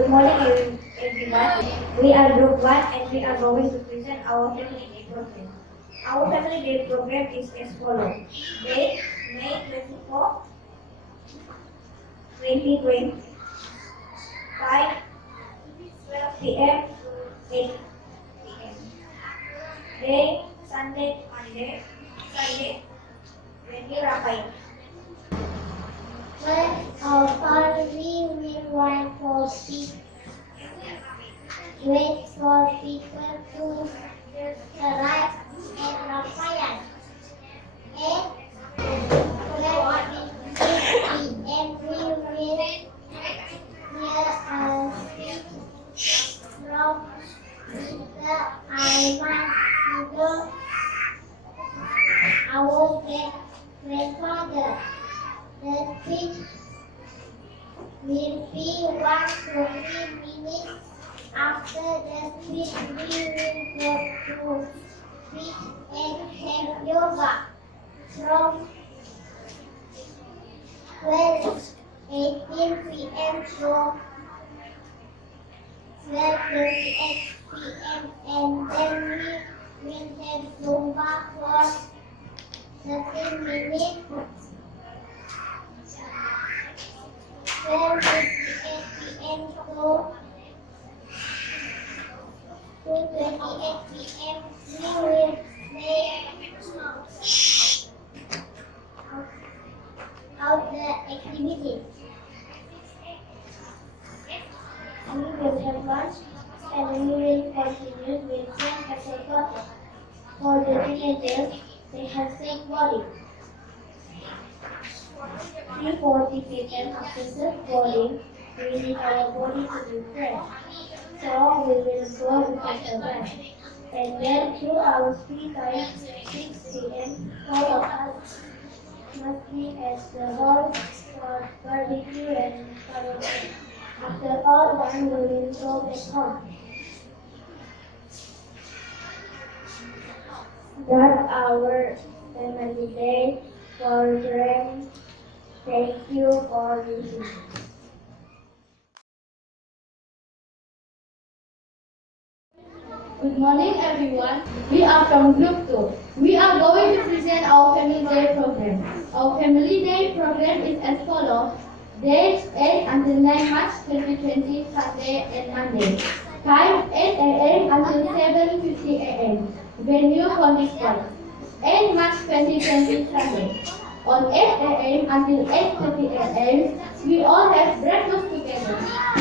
Good morning, everyone. We are Group 1 and we are going to present our Family Day program. Our Family Day program is as follows. Date, May 24, 2020. Time, 12 p.m. to 8 p.m. Day, Sunday, Monday, Sunday, venue Rafael. First of all, we will wait for people to arrive at Rafael. At 12 p.m. we will hear a speech from Mr. Alman, our grandfather. The speech will be 1 to 3 minutes. After the speech, we will go to speech and have yoga from 12:18 p.m. to 12:38 p.m. and then we will have Zumba for 30 minutes. 12:58 p.m. to 2:28 p.m. we will play out the activities. And we will have lunch and we will continue with some exercise. For the teenagers, they have sick body. 3:40 p.m. after surfboarding, we need our body to be fresh. So we will go to take a bath. And then 2 hours free time, 6 p.m. all of us must be at the hall for barbecue and karaoke. After all done, we will go back home. That's our Family Day program. Thank you for listening. Good morning, everyone. We are from Group 2. We are going to present our Family Day program. Our Family Day program is as follows. Dates 8 until 9 March 2020, Sunday and Monday. Time 8 a.m. until 7:50 a.m. Venue Forbes. 8 March 2020, Sunday. On 8 a.m. until 8:30 a.m., we all have breakfast together.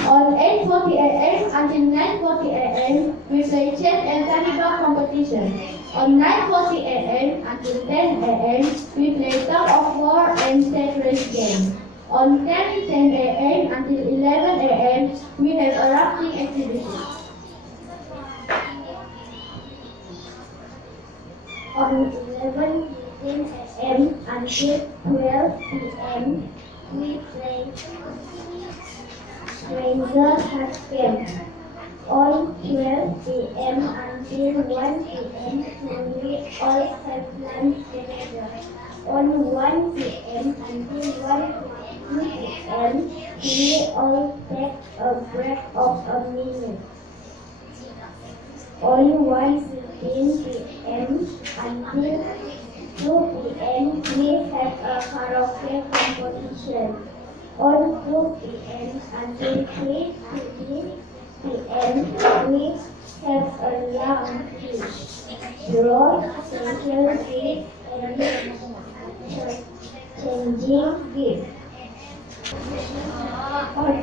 On 8:40 a.m. until 9:40 a.m., we play chess and cannibal competition. On 9:40 a.m. until 10 a.m., we play tug of war and stage race game. On 10 a.m. until 11 a.m., we have a rafting activity. On 11 a.m. until 12 p.m. we play Stranger Heart game. On 12 p.m. until 1 p.m. we all have lunch together. On 1 p.m. until 1 p.m. we all take a break of a minute. On 1:15 p.m. until 2 p.m. we have a karaoke competition. On 2 p.m. until 3:15 p.m. we have a lunch, draw, social gift, and changing gift. On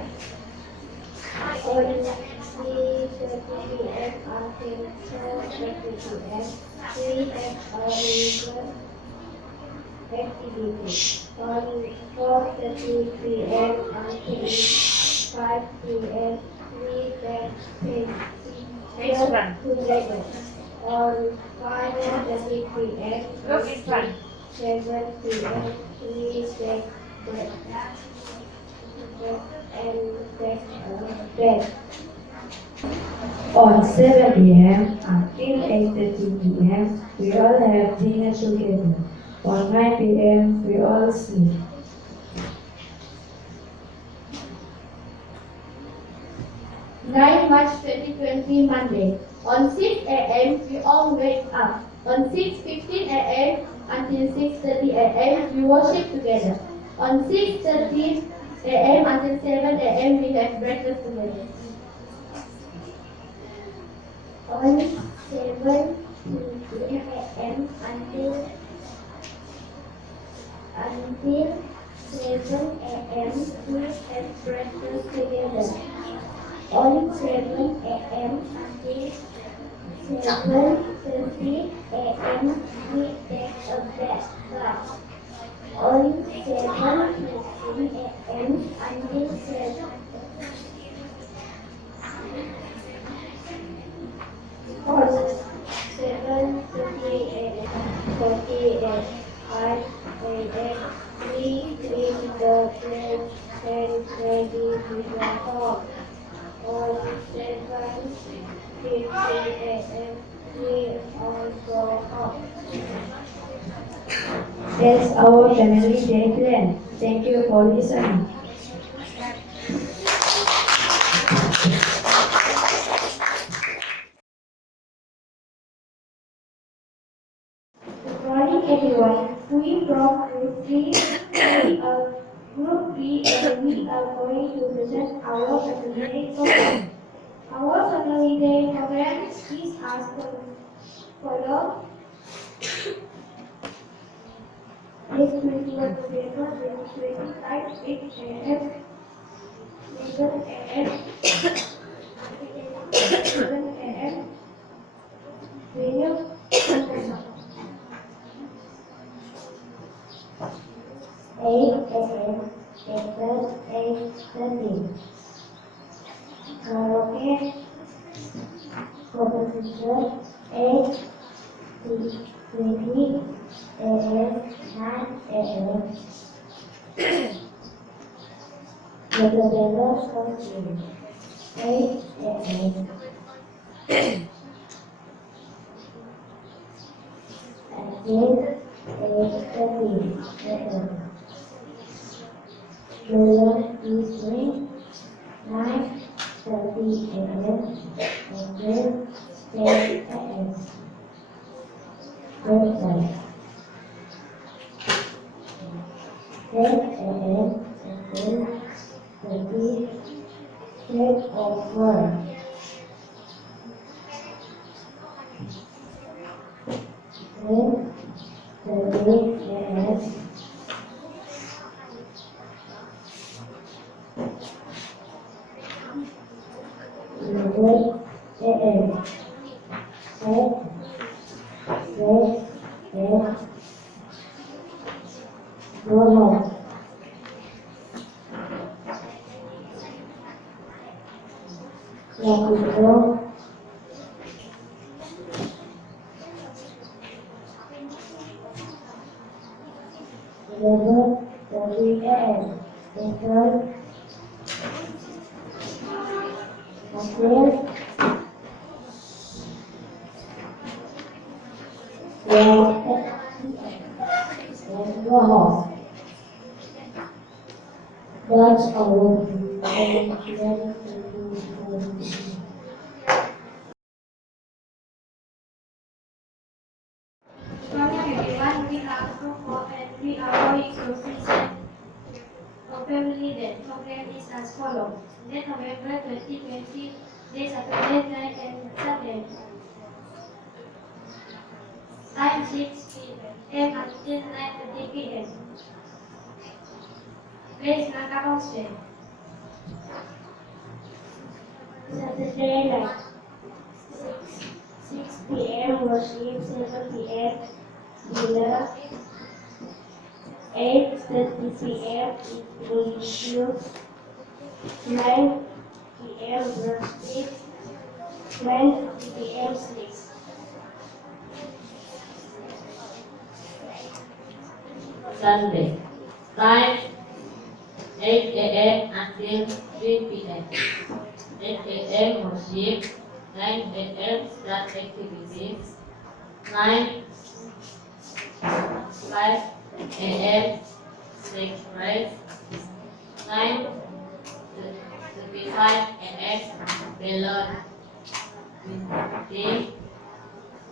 3:30 p.m. until 4:30 p.m. we have a river activity. On 4:30 p.m. until 5 p.m. we get together. On 5:30 p.m. until 7 p.m. we get breakfast and take a bed. On 7 p.m. until 8:30 p.m. we all have dinner together. On 9 p.m. we all sleep. 9 March 2020 Monday. On 6 a.m. we all wake up. On 6:15 a.m. until 6:30 a.m. we worship together. On 6:30 a.m. until 7 a.m. we have breakfast together. On 7 a.m. until 7 a.m. we have breakfast together. On 7 a.m. until 7:30 a.m. we take a bath. On 7:15 a.m. until 7 on 7:30 a.m. 5 a.m. we clean the place and ready to go home. On 7:15 a.m. we all go home. That's our family day plan. Thank you for listening. Good morning, everyone. We from Group 3. We are Group 3 and we are going to present our Family Day program. Our Family Day program is as follows. This 21 November 2025, 8 a.m. 7 a.m. 7 a.m. Venue. 8 a.m. Breakfast 8:30. Karaoke competition 8:20 a.m. 9 a.m. November function 8 a.m. Until 8:30 a.m. Children evening 9:30 a.m. until 10 a.m. Breakfast 10 a.m. until 30 take over. 10:30 a.m. 11 a.m. Go home. Go. 11:30 a.m. Until 12 go home. That's our Morning everyone, we are Group 4 and we are going to present our Family Day program is as follows. Date November 2020, day Saturday, night and Sunday. Time 6 p.m. until 9:30 p.m. Place Naka Homestay. Saturday night 6 p.m. worship, 7 p.m. dinner, 8:30 p.m. inclusion, 9 p.m. worship, 9 p.m. sleep. Sunday. Time 8 a.m. until 3 p.m. 8 a.m. worship, 9 a.m. start activities, 5 a.m. six rest, 9:35 a.m. balloon. With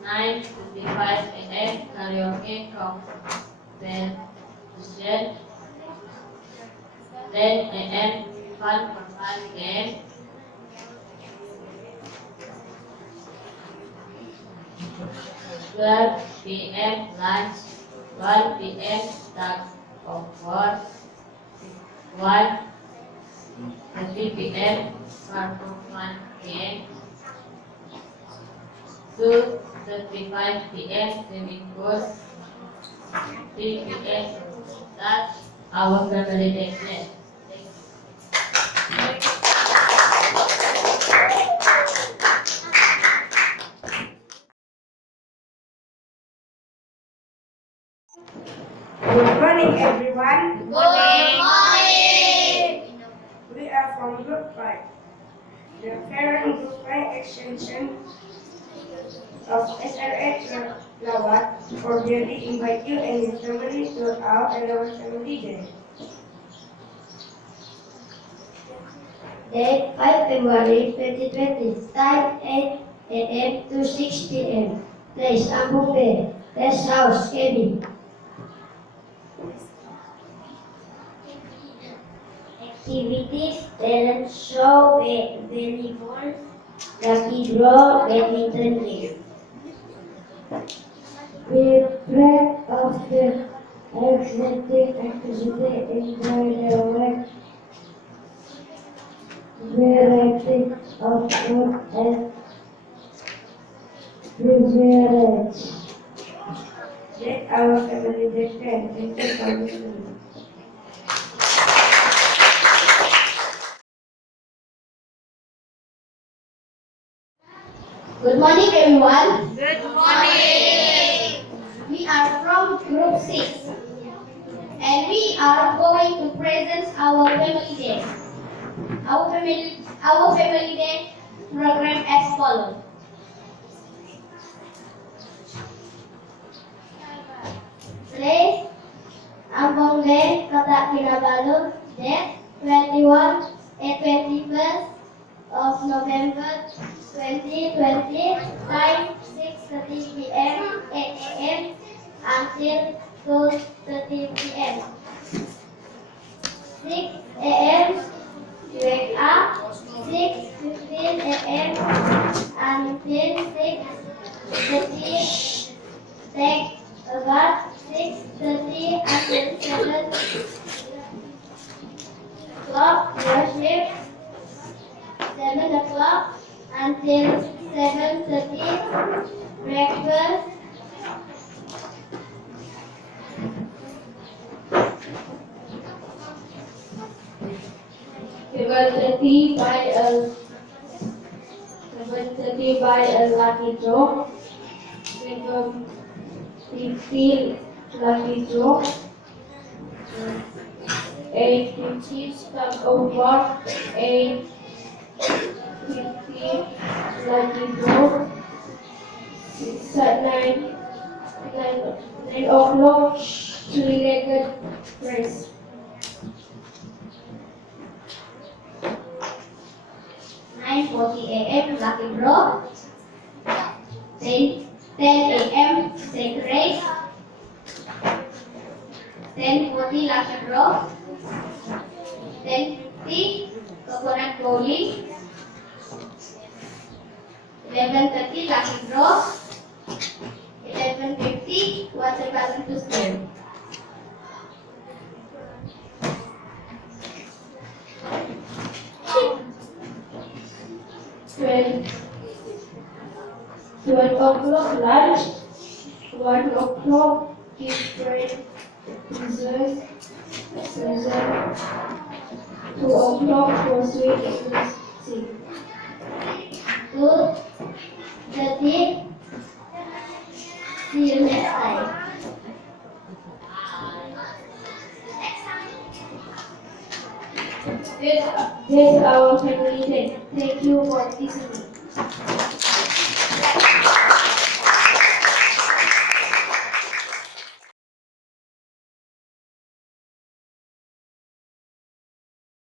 9:55 a.m. karaoke competition. 10 a.m. fun for fun game. 12 p.m. lunch. 1 p.m. tug of war. 1:30 p.m. fun for fun game. 2:35 p.m. swimming pool. 3 p.m. that's our family day plan. Good morning, everyone. Good morning. We are from Group 5. The parent Group 5 extension of SRH Lawat cordially invite you and your family to our annual family day. Date 5 February 2020. Time 8 a.m. to 6 p.m. Place Ambung Bay. Rest House, KB. Activities: talent show, volleyball, lucky draw, badminton game. We pray of the athletic activity, enjoy the variety of food and beverage. That's our family day plan. Thank you for listening. Good morning, everyone. Good morning. We are from Group 6, and we are going to present our family day. Our family day program as follows. Place Ambong Bay, Kota Kinabalu, date 21 and 21st of November 2020, time 6:30 p.m., 8 a.m. until 2:30 p.m. 6 a.m. wake up, 6:15 a.m. until 6:30 take a bath, 6:30 until 7 o'clock worship, 7 o'clock until 7:30 breakfast, 7:30 by a lucky draw, 7:50 lucky draw, 8:50 start over, 8:50 lucky draw, 9 o'clock three-legged race. 9:40 a.m. lucky draw, 10 a.m. sack race, 10:40 lucky draw, 10:50 coconut bowling, 11:30 lucky draw, 11:50 water balloon to swim. Twelve o'clock lunch, 1 o'clock different dessert, 2 o'clock for sweet English tea. 2:30. See you next time. This is our family day. Thank you for listening.